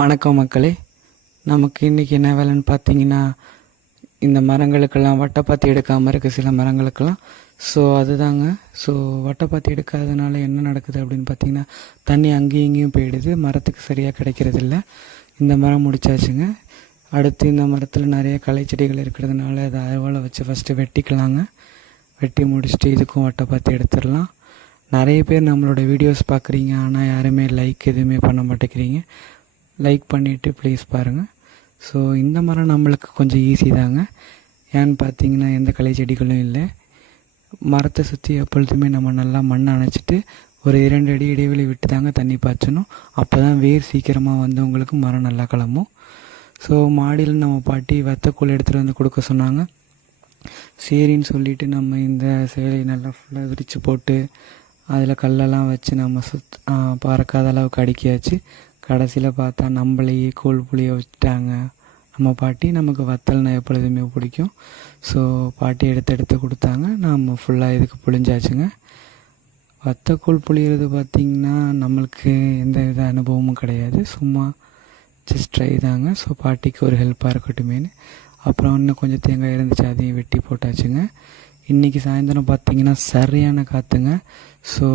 வணக்கம் மக்களே. நமக்கு இன்றைக்கி என்ன வேலைன்னு பார்த்தீங்கன்னா இந்த மரங்களுக்கெல்லாம் வட்டப்பாத்தி எடுக்காமல் இருக்குது சில மரங்களுக்கெல்லாம். ஸோ அதுதாங்க. ஸோ வட்டப்பாத்தி எடுக்காதனால என்ன நடக்குது அப்படின்னு பார்த்தீங்கன்னா தண்ணி அங்கேயும் இங்கேயும் போயிடுது. மரத்துக்கு சரியாக கிடைக்கிறதில்ல. இந்த மரம் முடிச்சாச்சுங்க. அடுத்து இந்த மரத்தில் நிறைய களை செடிகள் இருக்கிறதுனால அதை அறுவாலை வச்சு ஃபஸ்ட்டு வெட்டிக்கலாங்க. வெட்டி முடிச்சுட்டு இதுக்கும் வட்டைப்பாத்தி எடுத்துடலாம். நிறைய பேர் நம்மளோட வீடியோஸ் பார்க்குறீங்க. ஆனால் யாருமே லைக் எதுவுமே பண்ண மாட்டேங்கிறீங்க. லைக் பண்ணிவிட்டு ப்ளீஸ் பாருங்கள் ஸோ இந்த மரம் நம்மளுக்கு கொஞ்சம் ஈஸி தாங்க. ஏன்னு பார்த்தீங்கன்னா எந்த களை செடிகளும் இல்லை. மரத்தை சுற்றி எப்பொழுதுமே நம்ம நல்லா மண் அணைச்சிட்டு ஒரு இரண்டு அடி இடைவெளி விட்டு தாங்க தண்ணி பாய்ச்சணும். அப்போ தான் வேர் சீக்கிரமாக வந்து உங்களுக்கு மரம் நல்லா கிளம்பும். ஸோ மாடியில் நம்ம பாட்டி வெத்தக்கூழ் எடுத்துகிட்டு வந்து கொடுக்க சொன்னாங்க. சரின்னு சொல்லிட்டு நம்ம இந்த சேலையை நல்லா ஃபுல்லாக விரித்து போட்டு அதில் கல்லெல்லாம் வச்சு நம்ம சுத் பறக்காத அளவுக்கு அடுக்கியாச்சு. கடைசியில் பார்த்தா நம்மளையே கோல் புளிய வச்சுட்டாங்க. நம்ம பாட்டி நமக்கு வத்தல்னா எப்பொழுதுமே பிடிக்கும். ஸோ பாட்டி எடுத்து எடுத்து கொடுத்தாங்க. நாம் ஃபுல்லாக இதுக்கு புளிஞ்சாச்சுங்க வத்தக்கோல் புளியறது பார்த்திங்கன்னா நம்மளுக்கு எந்த வித அனுபவமும் கிடையாது. சும்மா ஜஸ்ட் ட்ரை தாங்க. ஸோ பாட்டிக்கு ஒரு ஹெல்ப்பாக இருக்கட்டுமேனு. அப்புறம் இன்னும் கொஞ்சம் தேங்காய் இருந்துச்சு அதையும் வெட்டி போட்டாச்சுங்க. இன்றைக்கி சாயந்தரம் பார்த்தீங்கன்னா சரியான காற்றுங்க ஸோ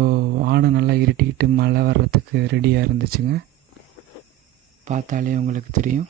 வானம் நல்லா இருட்டிக்கிட்டு மழை வர்றதுக்கு ரெடியாக இருந்துச்சுங்க. பார்த்தாலே உங்களுக்கு தெரியும்.